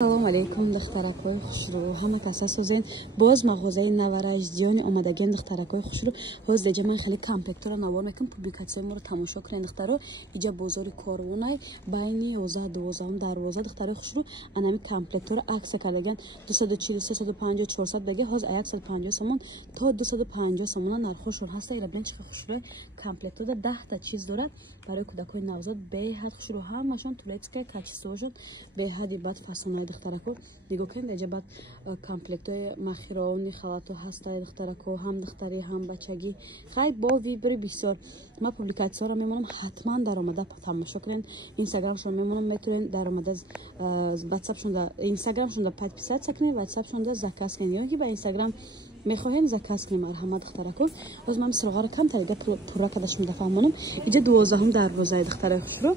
салом алейкум духтаракои хушрӯ, ҳама каса созен боз мағозаи навараждиёни омадаген духтаракои хушрӯ. ҳоз деҷа ман хеле комплектора навор мекунам, публикатсияи моро тамошо кунед духтаро. иҷа бозори корвонай байни 11-12 дарвоза духтарои хушрӯ. анами комплектора акса кардаген 240 350 400 даге ҳоз 150 сомон то 250 сомона нархошон ҳаста. ира бинед чиқа хушрӯ комплектода 10 та чиз дорад барои кӯдакои навзод беҳад хушрӯ. ҳамашон турецкая качествоашон беҳади бад фасонаи духтарако нигоҳ кунед. деҷа бад комплектои махираони халато ҳастаи духтарако, ҳам духтарӣ ҳам бачагӣ хай бо вибри бисёр. ма публикатсияро мемонам, ҳатман даромада тамошо кунед. инстаграмшон мемонам, метавонед даромада ватсапшонда инстаграмшонда подписаться кунед, ватсапшонда заказ кунед. ё ки ба инстаграм мехоҳем заказ кунем марҳамат духтарако. ҳоз ман сирғора кам тарида пурра кардашум дафаҳмонам. иҷа 12 дарвозаи духтарои хушрӯ.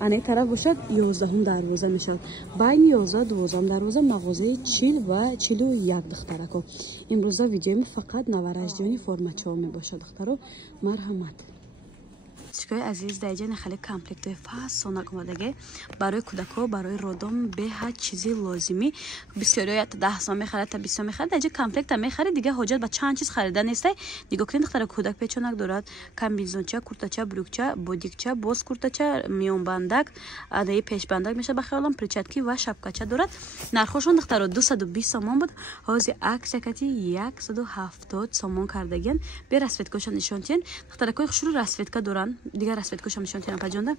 ана тараф бошад 11 дарвоза мешавад. байни 11-12 дарвоза мағозаи 40 ва 41 духтарако. имрӯза видеои фақат навараждиёни формачао мебошад духтаро. марҳамат. чикои азиз даҷани хеле комплектои фасонак омадаге барои кӯдако, барои родом беҳад чизи лозимӣ. бисёриҳо та 10 сом мехарад, та 20 сом мехарад. даҷа комплекта мехарид, дига ҳоҷат ба чанд чиз харида нестай. нигоҳ кунед духтара, кӯдак печонак дорад, комбинзонча, куртача, брюкча, бодикча, боз куртача, миёнбандак, адаи пешбандак мешавад ба хаёлам, перчатки ва шапкача дорад. нархошон духтаро 220 сомон буд. ҳози аксия кати 170 сомон кардаген. бе расветкошон нишонтиен. духтаракои хушрӯ расветка доранд. دیگر رسویدکوش هم نشون تیم پجونده.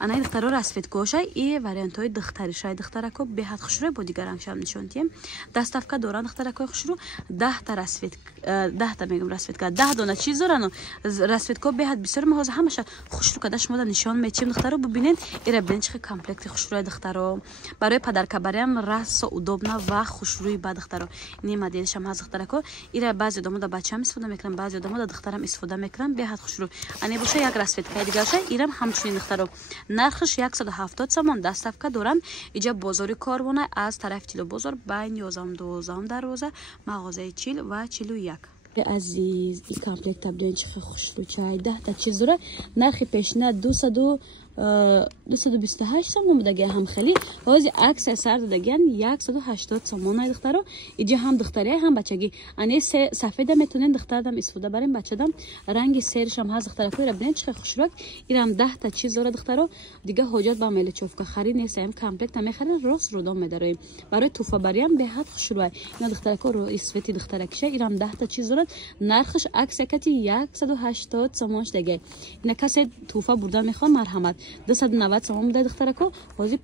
آنها دخترها رسویدکوشای ای وریانت‌های دختریشای دخترکو به حد خوشرو با دیگر رنگش هم نشون تیم. دستافکا دوران دخترکای خوشرو 10 تا رسوید 10 تا میگم رسویدکا 10 دونه چیز دارن و رسویدکو به حد بسیار مهاز همش خوشرو کداش ماده نشان میچیم دخترو ببینید. ایرا بنچ کامپلکت خوشروی دخترو برای پدرکبریم راس و удобно و خوشروی با دخترو. این مدلش هم هست دخترکو. ایرا بعضی دومو بچه‌ام استفاده میکنن، بعضی دومو دخترم استفاده میکنن به حد خوشرو. آنها باشه یک رسوید دیگرش ایرم همچنین دخترو نرخش 170 سومون دستافکا دورن. اینجا بازاری کاروانه از طرف تیلو بازار بین 11-12 دروازه مغازه 40 و 41. عزیز این کامپلکت تبدیل چه خوشرو چای 10 تا چیز داره. نرخ پیشنهاد 228 سومون بودگه هم خیلی. حاضی عکس سر دادگن 180 سومون دخترو. اینجا هم دختری هم بچگی. آنی سفید میتونن دختردم استفاده بریم بچه‌دم رنگ سرش هم هست دخترا کوی ربنه چه خوشروک. اینم 10 تا چیز داره دخترو. دیگه حاجت با میل چوفکا خرید نیست. هم کامپلکت میخرن راست رو دام میداریم. برای توفا بریم به حد خوشروی. اینا دخترا کو رو اسفتی دخترا کشه. اینم 10 تا چیز داره. نرخش عکس کتی 180 سومونش دیگه. اینا کسی توفا بردن میخوان مرحمت 290 سوم بوده دخترکو. حاضی 50%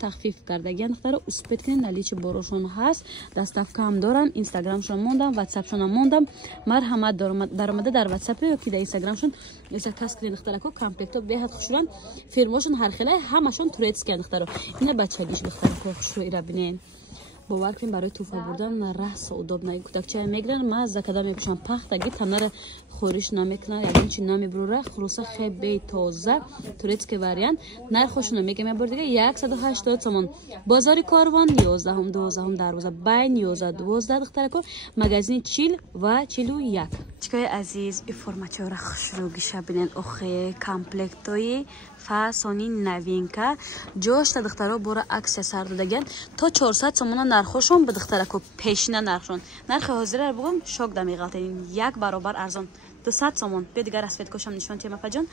تخفیف کردگی دخترا اسپت کنین نلیچ باروشون هست. دستافکا هم دارن. اینستاگرامشون موندم، واتساپشون هم موندم. مرحمت درآمده در واتساپ یا کی در اینستاگرامشون کس کنین دخترکو کامپلکتو بهت خوشران. فرماشون هر خیلی همشون تورецкий دخترو. اینا بچگیش دخترکو خوشرو ایرا ببینین. باور کنیم برای توفا بردن راس و удобно. کودکچه میگیرن مزه کدا میپوشن پختگی تنر خورش نمیکنن یعنی چی نمیبروره. خلاصه خیلی تازه تورецкий وریانت. نرخشون میگم یه بار دیگه 180 سومون. بازار کاروان 11-12 دروازه بین 11-12 دخترکو مغازین 40 و 41. چیکای عزیز اینفورماتیو را خوشروگیش ببینید. اخه کامپلکتوی فاسونی نوینکا جوش تا دخترها برای عکس سر دادگن تا 400 سومون نرخشون به دخترکو پیشینه نرخشون. نرخ حاضر رو بگم شوک دمیغالتین یک برابر ارزان 200 سومون. به دیگر رسویدکوش هم نشون تیم پجان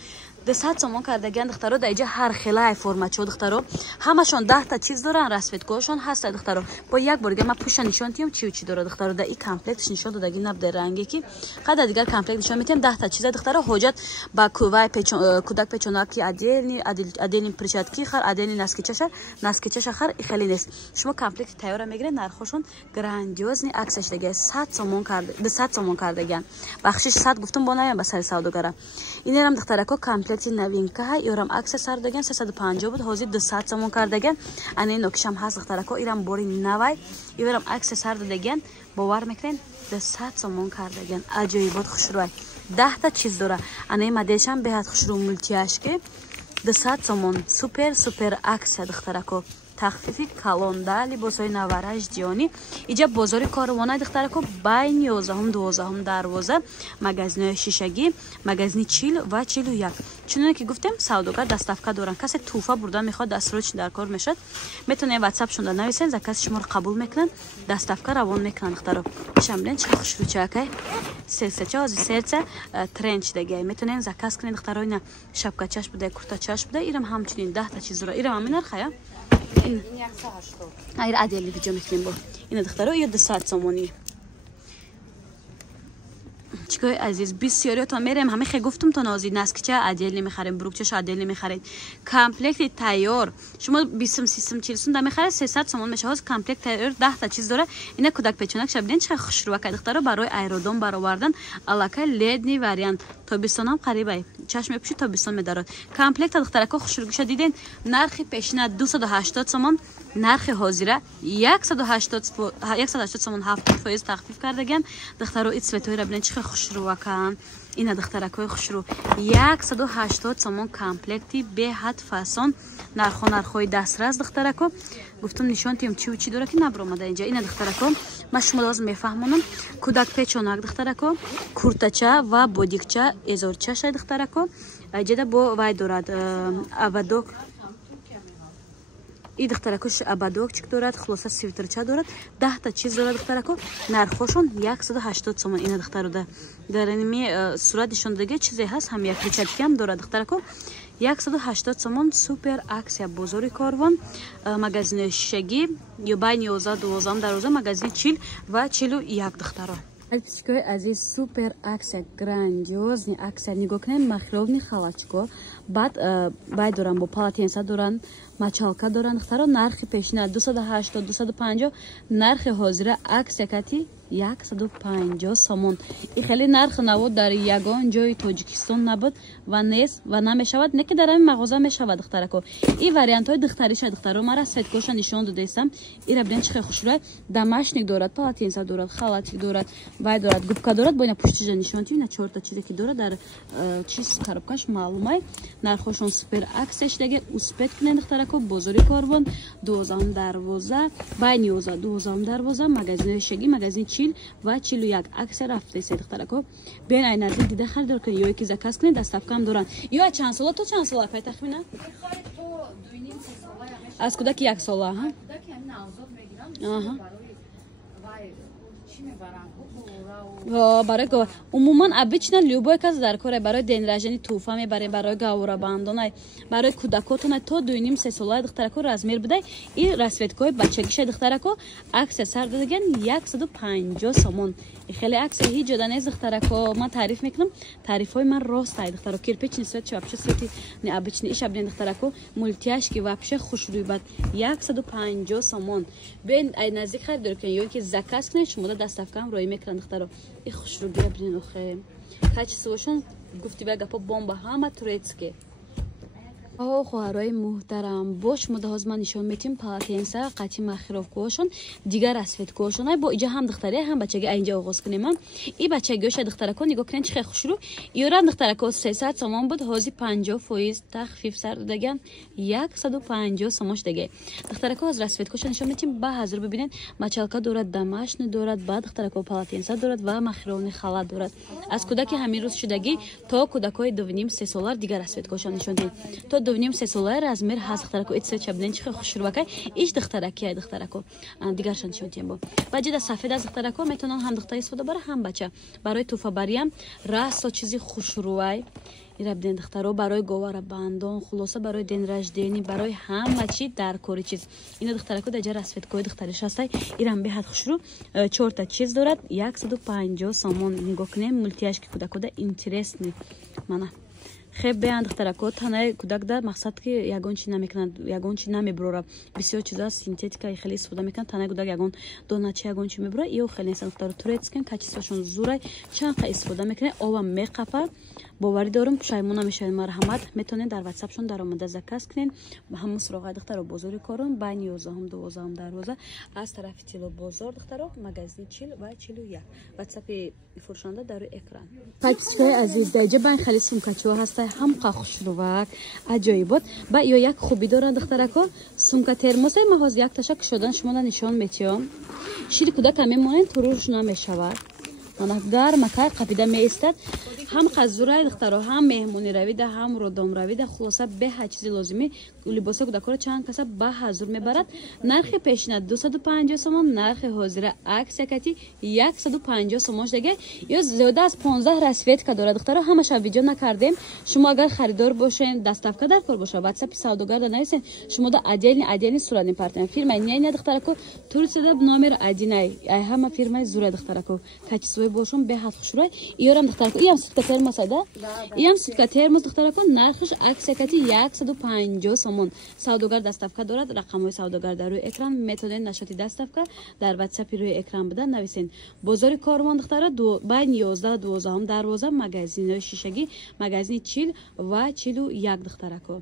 200 سومون کردگن دخترها در اینجا هر خلای فرمچو دخترها همشون 10 تا چیز دارن. رسویدکوشون هست دخترها با یک بار دیگه من پوش نشون تیم چی داره دخترها در این کامپلکتش نشون دادگی نبود رنگی کی قدر دیگر کامپلکت نشون میتیم 10 تا چیز دخترها حاجت با کوای کودک پیچوناکی عدیل پرچاتکی خر عدیل نسکیچش خر خیلی نیست. شما کامپلکت تیار میگیرید نرخشون گراندیوز نی عکسش دیگه 100 سومون کرده 200 سومون کردگن بخشش 100 گفتم با نیم بسر سوداگرا. اینم هم دخترکو کامپلکت نوینکا های یورم عکس سر دادگن 350 بود حاضر 200 سومون کردگن. انه نوکش هم هست دخترکو ایرم بوری نوای یورم عکس سر دادگن باور میکنین 200 سومون کردگن. عجیبات خوشروی 10 تا چیز داره. انه مدلش هم به حد خوشرو مولتیاش که 200 سومون سوپر عکس دخترکو тахфифи калонда либосҳои навараш ҷиёнӣ иҷа бозори корвона духтарако байни 11-12 дарвоза магазинҳои шишагӣ магазини 40 ва 41 чуноне ки гуфтем савдогар доставка доранд касе туҳфа бурда мехоҳад дастрочни дар кор мешавад метавонед ватсапшонда нависед закази шуморо қабул мекунанд доставка равон мекунанд духтаро шамлен чӣ хушрӯчакай серсача ози сердце тренч дагай метавонед заказ кунед духтаро ина шапкачаш буда куртачаш буда ирам ҳамчунин 10 та чиз зора ирам ҳамин нархая ин 180 айр адели биҷо мекунем бо ина духтаро ё 200 сомонӣ чикои азиз бисёриотон мерем ҳамин хе гуфтумтон ози наскича адели мехарем брукчаш адели мехаред комплекти тайёр шумо 20-30 да мехаред 300 сомон мешавад комплект тайёр 10 та чиз дора ина кӯдак печонак шабиден чиқа хушрувака духтаро барои айродон баровардан аллакай ледни вариант тобистонам қарибай чашм мепӯшид тобистон медарад комплекта духтарако хушругуша диден нархи пешина 280 сомон нархи ҳозира 180 сомон 70% тахфиф кардаган духтаро ит светоира бинен чиқа хушрувакан ина духтаракои хушру 180 сомон комплекти беҳад фасон нархои дастрас духтарако гуфтум нишон тиём чӣ дора ки набромада инҷа ина духтарако ман шумо лозим мефаҳмонам кӯдак печонак духтарако куртача ва бодикча эзорчаша духтарако ҷеда бо вай дорад авадок и духтаракош абадокчик дорад хулоса свитерча дорад 10 та чиз дорад духтарако нархошон 180 сомон ина духтарода дар инми сурат нишондагӣ чизе ҳаст ҳам як ричатки ҳам дорад духтарако 180 сомон супер аксия бозори корвон магазини шишагӣ ё байни 11-12 дароза магазини 40 ва 41 духтаро подписчикои азиз супер аксия грандиозни аксия нигоҳ кунед махровни халачко баъд бай доран бо полотенса доран мачалка доран духтаро нархи пешина 280-250 нархи ҳозира аксия кати 150 сомон и хеле нархи навод дар ягон ҷои тоҷикистон набуд ва нест ва намешавад не ки дар ҳамин мағоза мешавад духтарако и вариантҳои духтариша духтаро мара светкоша нишон додаистам ира биден чихе хушрӯяд дамашник дорад полотенса дорад халатик дорад вай дорад губка дорад бо ина пуштижа нишонтию ина 4 та чизе ки дорад дар чиз коробкаш маълумай нархошон супер аксия шидаги успет кунед духтарако бозори корвон 12 дарвоза байни 11-12 дарвоза магазини шаги магазини 40 ва 41 аксия рафта се духтарако бен ай назди дида харидор кунед ё ки заказ кунед доставка ҳам доранд ё чанд сола то чанд сола пай тахмина аз кӯдаки 1 сола ҳа аҳа барои гова умуман обычно любой кас дар коре барои ден ражани туҳфа мебарем барои гавурабандонай барои кӯдакотонай то 2,5-3 солаи духтарако размер будай и расветкои бачагиша духтарако аксия сар дадаган 150 сомон хеле аксия ҳеҷ ҷода нест духтарако ман таъриф мекунам таърифҳои ман ростай духтаро кирпичный свет вообще свети необычный иш абден духтарако мультяшки вообще хушрӯйбат 150 сомон бен ай наздик харидор кунед ё ки заказ кунед шумода доставкаам роӣ мекунанд духтаро и хушрӯгия бинен охе качествошон гуфти ба гапо бомба ҳама турецке хоҳарои муҳтарам бо шумо даҳоз ман нишон метим полотенса қати махировкуошон дигар расветкуошон ай бо иҷа ҳам духтаре ҳам бачаги айинҷа оғоз кунем и бачагиоша духтарако нигоҳ кунед чихе хушрӯ иёрам духтарако 300 сомон буд ҳози 50% тахфиф сар дадаган 150 сомон шудагай духтарако аз расветкуоша нишон метим ба ҳазур бибинед мачалка дорад дамашни дорад ба духтарако полотенса дорад ва махировни халат дорад аз кӯдаки ҳамин рӯз шудагӣ то кӯдакои 2,5-3 солар дигар расветкуоша нишон дем то 2,5-3 солаи размер ҳаст духтарако ит сет чабден чихе хушрувакай иш духтараки ай духтарако дигаршон нишон тем бо баҷида сафед аз духтарако метавонан ҳам духтар истифода бара ҳам бача барои туҳфабариам расо чизи хушрувай ира биден духтаро барои говорабандон хулоса барои денраждени барои ҳама чи дар кори чиз ина духтарако даҷа расветкои духтариш ҳастай ирам беҳад хушрӯ 4 та чиз дорад 150 сомон нигоҳ кунем мультияшки кӯдакода интересный мана хеб беян духтарако танаи кӯдакда мақсад ки ягон чи намекунад ягон чи намеброра бисёр чиза синтетика хеле истифода мекунад танаи кӯдак ягон донача ягон чи меброра ё хеле неса духтаро турецкен качествошон зурай чанқа истифода мекунад оба меқапа боварӣ дорум пушаймон намешавед. Марҳамат, метавонед дар WhatsApp-шон даромада заказ кунед. Ҳама суроғай духтаро бозори корон байни 11-12 дарвоза аз тарафи Тило бозор духтаро магазини 40 ва 41. WhatsApp-и фурӯшанда дар рӯи экран. Подписчикои азиз, дар ҷабан хали сумкачиҳо ҳастай ҳамқа хушрувак аҷоибот ба ё як хубӣ доранд духтарако. Сумка термосай маҳоз як таша кушодан шумода нишон метиём. Шири кӯдака мемонанд, туруш намешавад. Дар макай қапида меистад. ҳам қазурай духтаро, ҳам меҳмонӣ равида, ҳам родом равида, хулоса беҳа чизи лозимӣ либоса кӯдакоро чанд каса ба ҳазур мебарад. Нархи пешина 250 сомон, нархи ҳозира аксия кати 150 сомон шудагай. ё зиёда аз 15 расветка дорад духтаро. ҳамаша видео накардем. шумо агар харидор бошен, доставка дар кор боша, WhatsApp савдогарда нависен, шумо да отдельный суратни партнер фирма не духтарако Турцияда номер 1 ай ҳама фирмаи зура духтарако качествои бошон беҳад хушрӯй. Иёрам духтарако иям сутка термос айда. Иям сутка термос духтарако нархиш аксия кати 150 сомон. Савдогар доставка дорад. Рақамҳои савдогар дар рӯи экран метавонед нашоти доставка дар WhatsApp рӯи экран бида нависен. Бозори Кормон духтара байни 11-12 дарвоза магазинҳои шишагӣ, магазини 40 ва 41 духтарако.